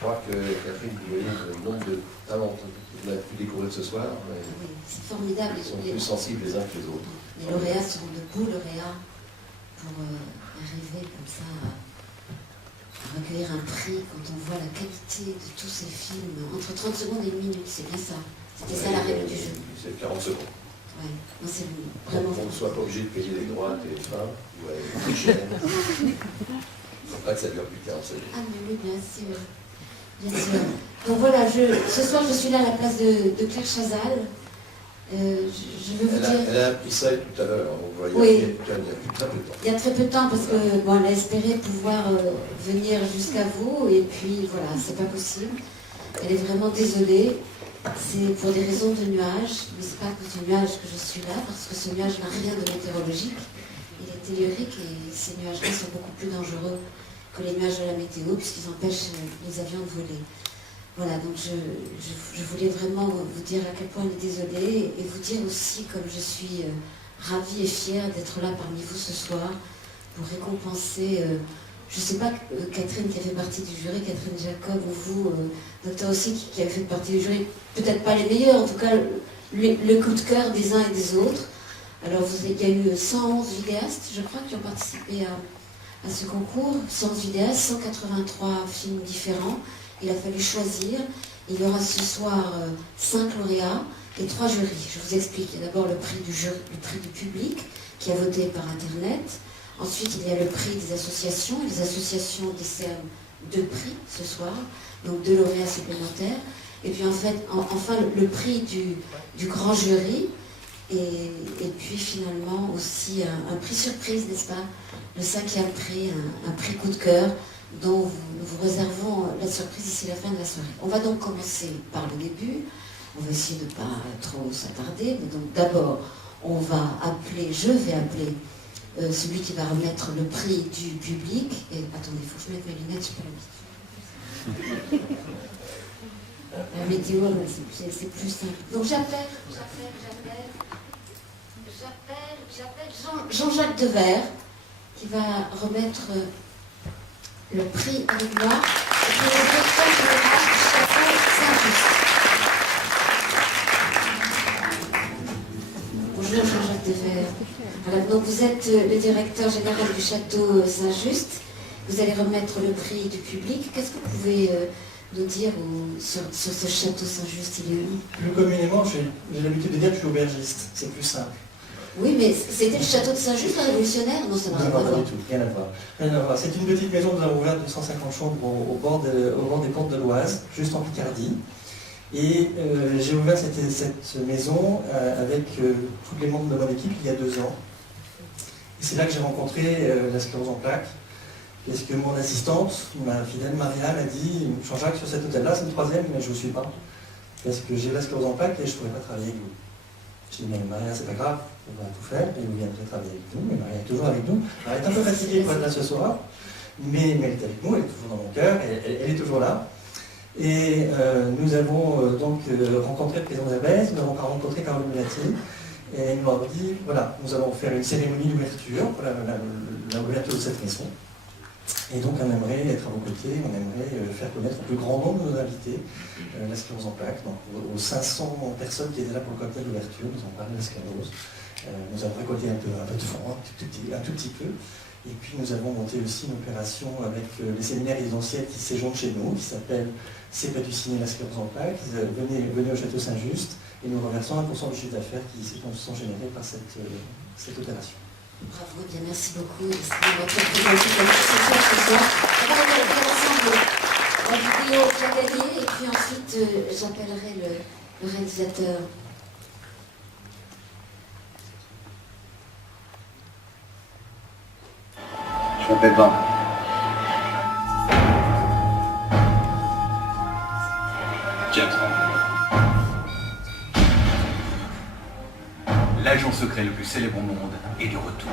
crois que Catherine, vous voyez le nombre de talents que vous avez pu découvrir ce soir. Oui, c'est formidable. Ils sont plus sensibles les uns que les autres. Les lauréats seront de beaux lauréats pour arriver comme ça à recueillir un prix quand on voit la qualité de tous ces films. Entre 30 secondes et 1 minute, c'est bien ça. C'était ça la règle du jeu. C'est 40 secondes. Oui, c'est vraiment... On ne soit pas obligé de payer les droits à TF1 ou à une chaîne. Il ne faut pas que ça dure plus de 40 secondes. Ah mais oui, bien sûr. Bien sûr. Donc voilà, ce soir je suis là à la place de Claire Chazal. Je veux vous dire... Elle a appris ça tout à l'heure, on voit, Oui. il y a très peu de temps. Il y a très peu de temps parce que bon, elle a espéré pouvoir venir jusqu'à vous et puis voilà, c'est pas possible. Elle est vraiment désolée. C'est pour des raisons de nuages, mais c'est pas à cause du nuage que je suis là, parce que ce nuage n'a rien de météorologique. Il est tellurique et ces nuages-là sont beaucoup plus dangereux que les nuages de la météo, puisqu'ils empêchent les avions de voler. Voilà, donc je voulais vraiment vous dire à quel point elle est désolée, et vous dire aussi comme je suis ravie et fière d'être là parmi vous ce soir, pour récompenser... je ne sais pas, Catherine qui a fait partie du jury, Catherine Jacob, ou vous, docteur aussi, qui avez fait partie du jury, peut-être pas les meilleurs, en tout cas le coup de cœur des uns et des autres. Alors il y a eu 111 vidéastes, je crois, qui ont participé à ce concours, 111 vidéastes, 183 films différents. Il a fallu choisir. Il y aura ce soir 5 lauréats et 3 jurys. Je vous explique. Il y a d'abord le prix du jury, le prix du public, qui a voté par Internet. Ensuite, il y a le prix des associations. Les associations décernent 2 prix ce soir, donc 2 lauréats supplémentaires. Et puis en fait, enfin, le prix du grand jury. Et puis finalement aussi un prix surprise, n'est-ce pas? Le 5e prix, un prix coup de cœur, dont nous vous réservons la surprise d'ici la fin de la soirée. On va donc commencer par le début. On va essayer de ne pas trop s'attarder. Mais donc d'abord, je vais appeler celui qui va remettre le prix du public. Et attendez, il faut que je mette mes lunettes, je peux la mettre. La météo, c'est plus simple. Donc j'appelle Jean-Jacques Devers, qui va remettre le prix avec moi. Et puis le directeur général du château Saint-Just. Bonjour Jean-Jacques Devers. Voilà, donc vous êtes le directeur général du château Saint-Just. Vous allez remettre le prix du public. Qu'est-ce que vous pouvez nous dire sur ce château Saint-Just? Il est où? Plus communément, j'ai l'habitude de dire que je suis aubergiste. C'est plus simple. Oui, mais c'était le château de Saint-Just, le révolutionnaire? Non, ça n'a rien à voir. Non, pas du tout, rien à voir. Rien à voir. C'est une petite maison que nous avons ouverte de 150 chambres au bord des portes de l'Oise, juste en Picardie. Et j'ai ouvert cette maison avec tous les membres de mon équipe il y a 2 ans. Et c'est là que j'ai rencontré la sclérose en plaques. Parce que mon assistante, ma fidèle Maria, m'a dit « Jean-Jacques, sur cet hôtel-là, c'est le 3e, mais je ne vous suis pas. Parce que j'ai la sclérose en plaques et je ne pourrais pas travailler avec vous. » Je dis « Mais Maria, c'est pas grave, on va tout faire et vous viendrez travailler avec nous. » Mais Maria est toujours avec nous. Elle est un peu fatiguée pour être là ce soir, mais elle est avec nous, elle est toujours dans mon cœur, elle est toujours là. Et nous avons donc rencontré le président d'Abès, nous avons rencontré Carlo Mulati, et il nous a dit « Voilà, nous allons faire une cérémonie d'ouverture pour l'ouverture de cette maison. » Et donc on aimerait être à vos côtés, on aimerait faire connaître au plus grand nombre de nos invités la sclérose en plaques. Donc aux 500 personnes qui étaient là pour le cocktail d'ouverture, nous avons parlé de la sclérose. Nous avons récolté un peu de fonds, un tout petit peu. Et puis nous avons monté aussi une opération avec les séminaires résidentiels qui séjournent chez nous, qui s'appelle C'est pas du ciné la sclérose en plaques. Venez au château Saint-Just et nous reversons 1% du chiffre d'affaires qui sont générés par cette opération. Bravo, bien merci beaucoup. C'est votre présentation ce soir. On va regarder ensemble la vidéo qui a gagné et puis ensuite j'appellerai le réalisateur. Je m'appelle Ben. James Bond. L'agent secret le plus célèbre au monde est de retour.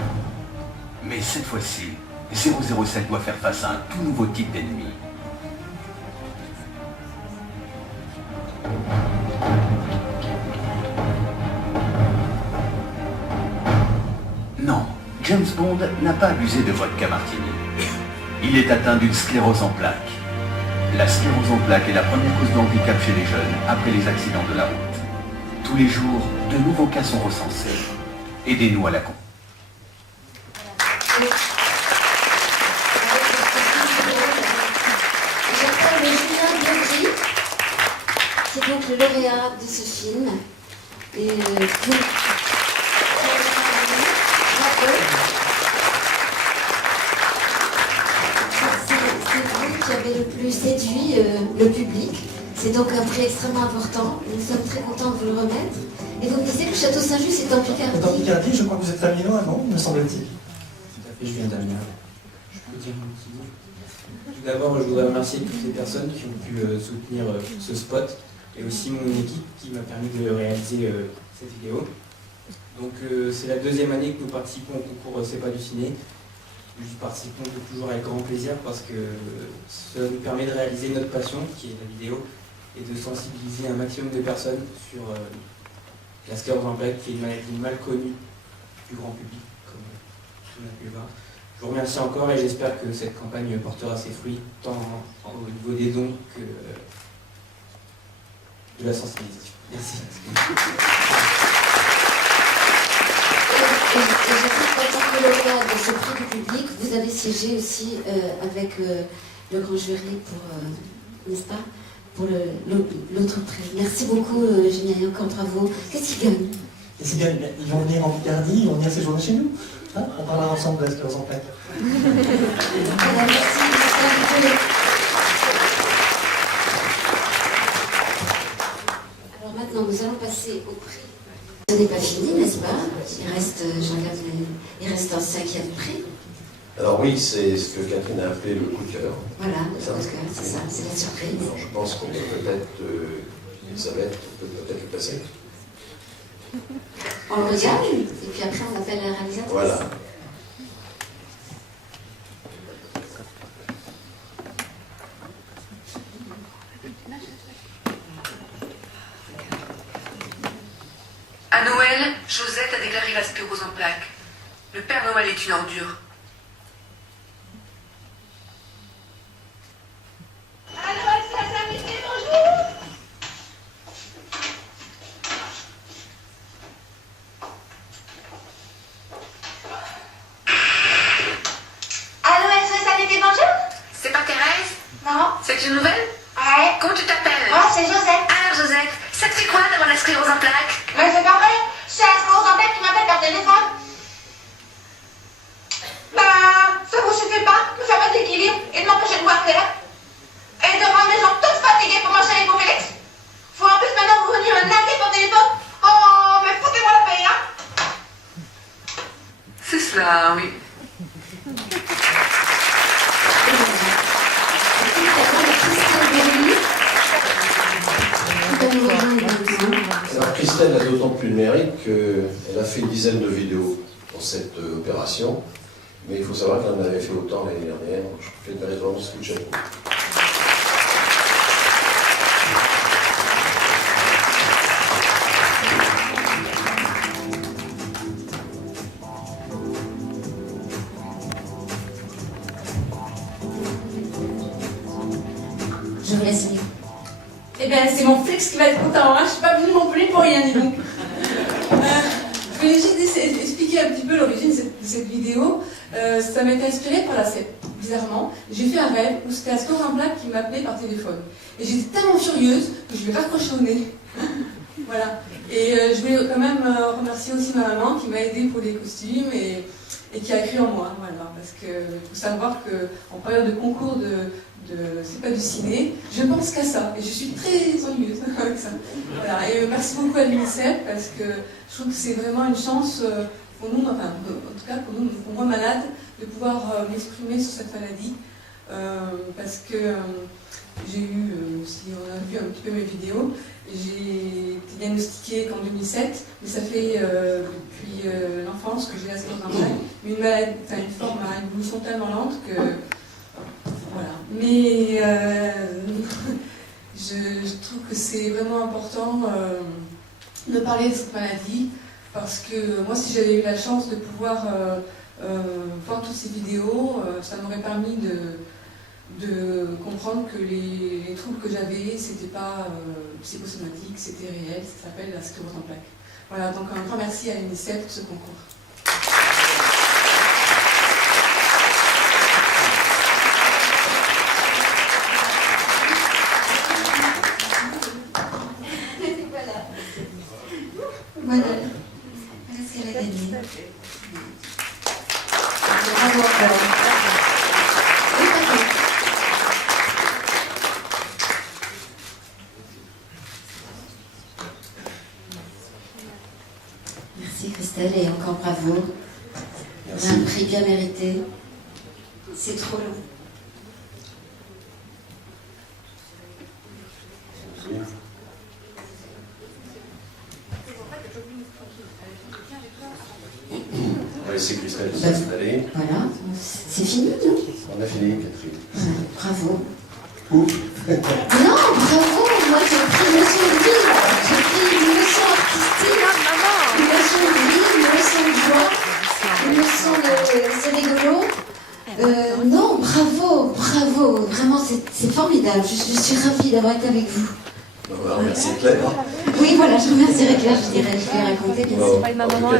Mais cette fois-ci, 007 doit faire face à un tout nouveau type d'ennemi. Non, James Bond n'a pas abusé de vodka martini. Il est atteint d'une sclérose en plaques. La sclérose en plaques est la première cause de handicap chez les jeunes après les accidents de la route. Tous les jours, de nouveaux cas sont recensés. Aidez-nous à la con. J'appelle Julien Blegry, qui est donc le lauréat de ce film. Et c'est vous qui avez le plus séduit le public. C'est donc un prix extrêmement important. Nous sommes très contents de vous le remettre. Et vous me disiez que Château Saint-Just est en Picardie. Dans Picardie, je crois que vous êtes Amiens avant, me semble-t-il. Tout à fait, je viens d'Amiens. Je peux dire un petit mot. Tout d'abord, je voudrais remercier toutes les personnes qui ont pu soutenir ce spot et aussi mon équipe qui m'a permis de réaliser cette vidéo. Donc c'est la deuxième année que nous participons au concours C'est pas du ciné. Nous participons toujours avec grand plaisir parce que ça nous permet de réaliser notre passion qui est la vidéo et de sensibiliser un maximum de personnes sur la sclérose en plaques qui est une maladie mal connue du grand public comme on a pu le voir. Je vous remercie encore et j'espère que cette campagne portera ses fruits tant au niveau des dons que de la sensibilisation. Merci. Et j'ajoute qu'en tant que lauréat de ce prix du public, vous avez siégé aussi avec le grand jury pour, n'est-ce pas, pour l'autre prix. Merci beaucoup, Julien, et encore bravo. Qu'est-ce qu'ils gagnent? Et c'est bien, ils vont venir en Picardie, ils vont venir séjourner chez nous. Hein, on parlera ensemble de la sclérose en plaques. Voilà, merci. Alors maintenant, nous allons passer au prix. Ce n'est pas fini, n'est-ce pas? Il reste, je regarde, il reste un 5e prix. Alors oui, c'est ce que Catherine a appelé le coup de cœur. Voilà, le coup de cœur, c'est ça, c'est la surprise. Alors, je pense qu'on peut peut-être, Elisabeth, on peut peut-être le passer. On le regarde, et puis après on appelle la réalisatrice. Voilà. À Noël, Josette a déclaré la sclérose en plaques. Le Père Noël est une ordure. C'est pas Thérèse? Non. C'est une nouvelle? Ouais. Comment tu t'appelles? Moi, c'est Joseph. Alors Josette, ça te fait quoi d'avoir la sclérose en plaques? Mais c'est pas vrai. C'est la sclérose en plaques qui m'appelle par téléphone. Bah, ça vous suffit pas de faire votre équilibre et de m'empêcher de voir clair. Et de rendre les gens tous fatigués pour manger les pour Félix. Faut en plus maintenant vous venir me natter par téléphone. Oh, mais foutez-moi la paix, hein. C'est cela, oui. Alors Christelle a d'autant plus de mérite qu'elle a fait une dizaine de vidéos pour cette opération, mais il faut savoir qu'elle en avait fait autant l'année dernière, donc je fais une vraiment ce coup de chapeau. Je vous laisse lire. Eh bien, c'est mon Flex qui va être content, hein. Je suis pas venue Montpellier pour rien, dis donc. Je voulais juste expliquer un petit peu l'origine de cette vidéo. Ça m'a été inspiré par bizarrement, j'ai fait un rêve où c'était la sclérose en plaques qui m'appelait par téléphone. Et j'étais tellement furieuse que je lui ai raccroché au nez. Voilà. Et je voulais quand même remercier aussi ma maman qui m'a aidée pour les costumes et qui a cru en moi. Voilà. Parce que faut savoir qu'en période de concours c'est pas du ciné, je pense qu'à ça et je suis très ennuyeuse avec ça. Voilà. Et merci beaucoup à l'UNICEF parce que je trouve que c'est vraiment une chance pour nous, enfin en tout cas pour moi malade, de pouvoir m'exprimer sur cette maladie parce que j'ai eu, si on a vu un petit peu mes vidéos, j'ai été diagnostiquée qu'en 2007, mais ça fait depuis l'enfance que j'ai la sclérose en plaques, une maladie, enfin une forme à évolution tellement lente que voilà. Mais je trouve que c'est vraiment important de parler de cette maladie parce que moi, si j'avais eu la chance de pouvoir voir toutes ces vidéos, ça m'aurait permis de comprendre que les troubles que j'avais, c'était pas psychosomatique, c'était réel, ça s'appelle la sclérose en plaques. Voilà, donc un grand merci à l'UNICEF pour ce concours. Voilà ce qu'elle a gagné. Bravo encore. Oui, parfait. Merci Christelle et encore bravo. Merci. Un prix bien mérité. C'est trop long. On va laisser Christelle s'installer. Voilà, c'est fini, non? On a fini, Catherine. Bravo. Ouf. Non, bravo, moi j'ai pris une leçon de vie, là. J'ai pris une leçon artistique, une leçon de vie, une leçon de joie, une leçon de... c'est rigolo. Non, bravo, bravo, vraiment c'est formidable, je suis ravie d'avoir été avec vous. On va remercier Claire. Oui, voilà, je remercierai Claire, je dirais, je vais raconter, bien sûr. Pas ma maman,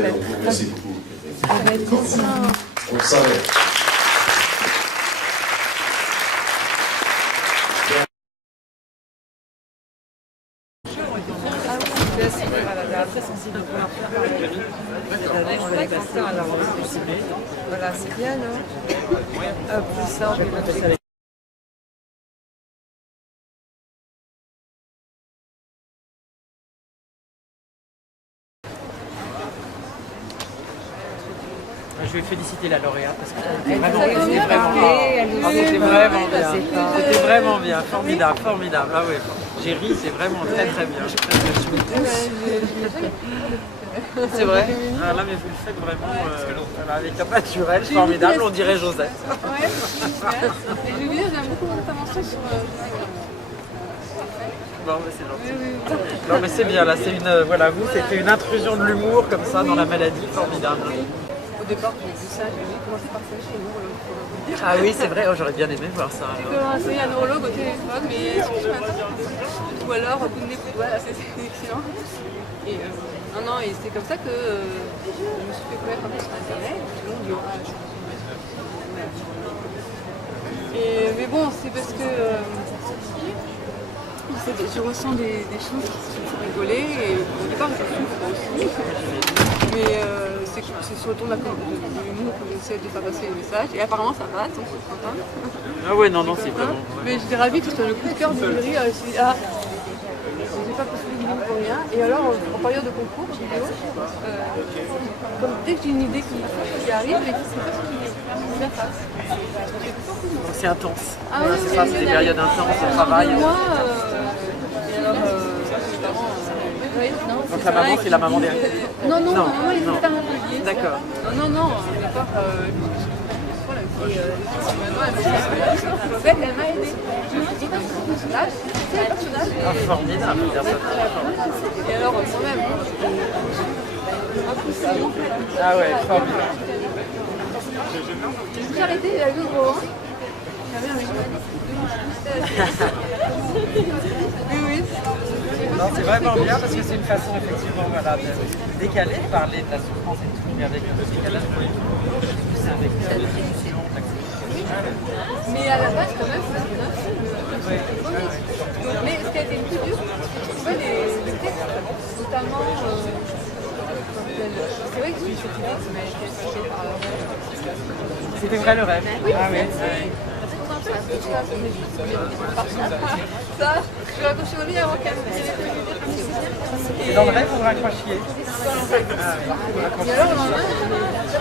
merci beaucoup. Merci. On le savait. Voilà, c'est bien, non? Plus ça, on va passer avec. Je vais féliciter la lauréate parce que c'était vraiment bien. C'était vraiment bien, formidable, formidable. Ah ouais, j'ai ri, c'est vraiment très très bien. C'est vrai. Ah, là, mais vous le faites vraiment avec un naturel formidable, on dirait Josette. Ouais, super. Et je veux dire, j'aime beaucoup votre intervention sur... Bon, mais c'est gentil. Non, mais c'est bien, là, c'est une... Voilà, vous, c'était une intrusion de l'humour comme ça dans la maladie, formidable. Au départ, j'ai vu ça, j'ai commencé par ça chez nous. Ah oui, c'est vrai, oh, j'aurais bien aimé voir ça. J'ai commencé un neurologue au téléphone, mais sur ce matin. Ou alors, coup de nez, coup de doigt, c'est excellent. Et non, et c'est comme ça que je me suis fait connaître un peu sur Internet. Mais bon, c'est parce que je ressens des choses qui me font rigoler. Et au départ, je souffre aussi. Mais c'est sur le ton de l'humour que j'essaie de faire passer les messages. Et apparemment, ça passe, donc je suis contente. Ah ouais, non, c'est vraiment... Ouais. Mais j'étais ravie parce que le coup de cœur de Jury, je me suis dit, j'ai pas postulé vidéo pour rien. Et alors, en période de concours vidéo, comme dès que j'ai une idée qui arrive, c'est pas ce qui vient face. Donc c'est intense. Ah ouais, c'est ça, c'est des périodes intenses de travail. Moi, donc la maman, c'est la maman derrière. Non, maman, elle était à Montpellier. D'accord. Non, d'accord. En fait, elle m'a aidée. C'est un personnage. Ah, formidable, personnage. Et alors, moi-même. Ah ouais, formidable. J'ai arrêté, il y a eu gros. Oui. Non, c'est vraiment bien parce que c'est une façon effectivement voilà, de décaler, de parler de la souffrance et tout, mais avec un décalage politique. C'est avec l'évolution, l'acceptation. Mais à la base, quand même, c'est mais ce qui a été le plus dur, c'est les textes, notamment. C'est vrai que j'ai cette idée qui m'a été inspirée par le rêve. C'était vrai le rêve. Oui, ah oui. Ça, je suis raccrochée au lit avant qu'elle me... Et dans le rêve, vous raccrochiez. Et alors, le lendemain, j'ai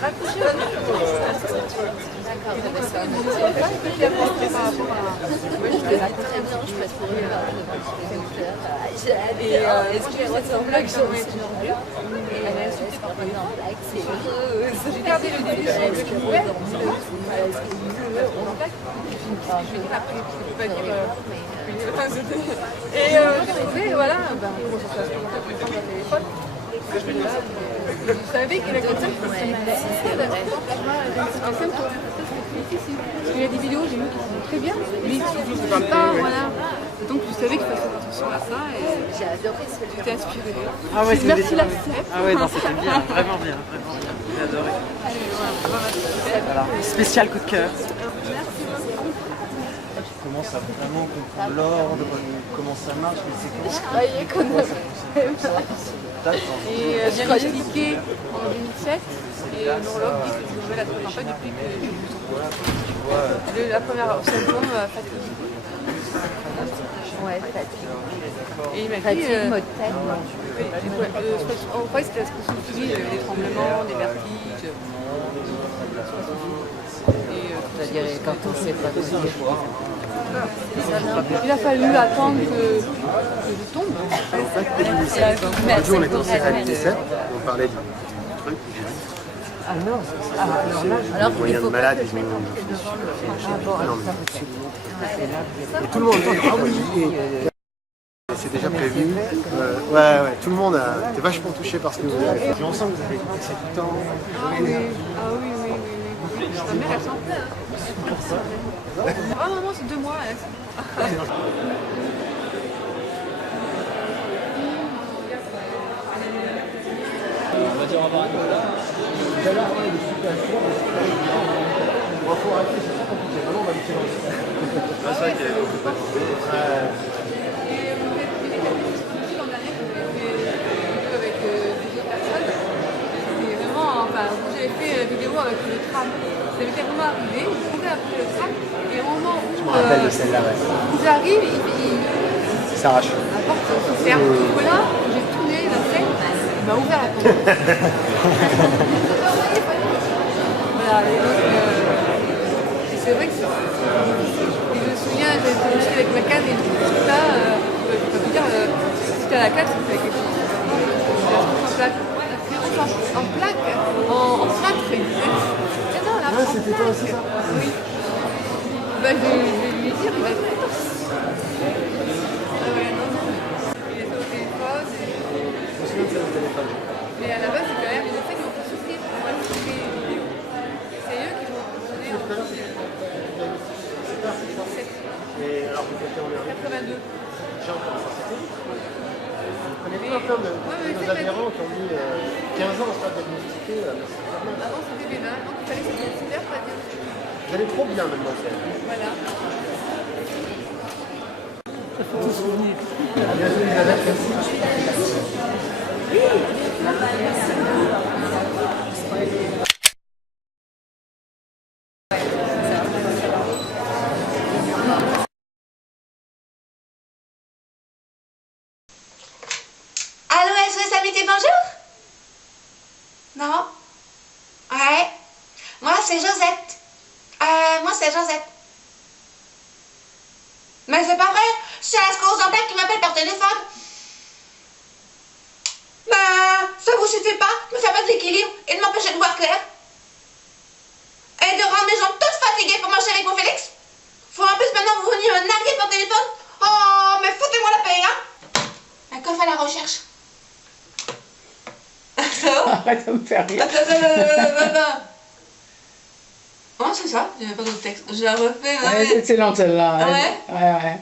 raccroché au lit. D'accord, donc ça va. Et puis après, par rapport à... Oui, je l'ai raconté bien, je passe pour une et est-ce que c'est un blague sur une ordure? Et elle m'a insulté par une blague, c'est heureux. J'ai gardé le début, j'ai dit que ouais, je vais après, je ne peux pas dire. Et je disais, voilà, comment ça se passe, on a pris le téléphone. Je me dis là, Vous savez que la question, c'est il y a des vidéos, j'ai vu qui sont très bien, mais je ne parle pas, voilà. Donc tu savais qu'il fallait faire attention à ça et j'ai adoré ce que tu t'es inspiré. Ah ouais, merci la CEP. Ah ouais, non, c'était bien, vraiment bien, j'ai adoré. Voilà, spécial coup de cœur. Je commence à vraiment comprendre l'ordre, comment ça marche, les séquences. Je croyais qu'on avait. Et j'ai expliqué en 2007 et neurologue dit que je devais la campagne depuis que la première symptôme fatigue. Ouais, fatigue. Et il m'a dit. En fait, c'était la spasmophilie, des tremblements, des vertiges. C'est-à-dire quand on ne sait pas quoi. Il a fallu attendre que je tombe. On était en CRL17, on parlait du truc, j'ai dit. Ah non, alors là, il faut malade, ils ont... Non, mais absolument. Et tout le monde dit, ah oui, c'est déjà prévu. Ouais, tout le monde a été vachement touché par ce que vous avez fait. Et on sent que vous avez passé du temps. Ah oui. Ma mère, elle s'en plaît. Ah maman, c'est 2 mois. On va dire au revoir à Nicolas. Tout à l'heure, il est super fort. On va pouvoir arrêter, c'est pas compliqué. Maintenant, on va le tirer aussi. C'est vrai qu'il y a beaucoup de avec plusieurs personnes. C'était vraiment, enfin, j'avais fait la vidéo avec le tram. Ça m'était vraiment arrivé, je courais après le tram, et au moment où, je me rappelle de celle-là, ouais. Où j'arrive, il s'arrache. La porte se ferme. Voilà, j'ai tourné la scène, il m'a ouvert la porte. Voilà, et c'est vrai que c'est difficile. Et je me souviens, j'étais aussi avec ma canne et tout ça, je peux vous dire, si t'es à la canne, c'est quelque chose. En plaque, en plâtre, il disait. Ouais, c'était toi aussi ça? Oui. Bah, je vais lui dire, il va être content. Ah ouais, non. Il était au téléphone. Je me souviens de ça au téléphone. Mais à la base, c'est quand même les effets qui vont souffrir pour moi de les vidéos. C'est eux qui vont donner en Et alors, vous étiez en 82. J'ai encore ça, c'était vous connaissez plein de nos adhérents qui ont mis 15 ans à se faire diagnostiquer. Avant, c'était bénin, donc il fallait que c'était super pour la diagnostiquer. Vous allez trop bien maintenant. Voilà. Bienvenue Elisabeth, merci. Allô, SOS Amitié, bonjour? Non? Ouais. Moi, c'est Josette. Mais c'est pas vrai, c'est la secours en qui m'appelle par téléphone. Ben, ça vous suffit pas de me faire pas d'équilibre et de m'empêcher de voir clair? Et de rendre mes jambes toutes fatiguées pour marcher avec mon Félix? Faut en plus maintenant vous venir me narguer par téléphone? Oh, mais foutez-moi la paix, hein? Un coffre à la recherche. Arrête de me faire rire. Oh, c'est ça, j'avais pas d'autre texte. Je la refais. Ouais, c'est excellent celle-là. Ah ouais? Ouais.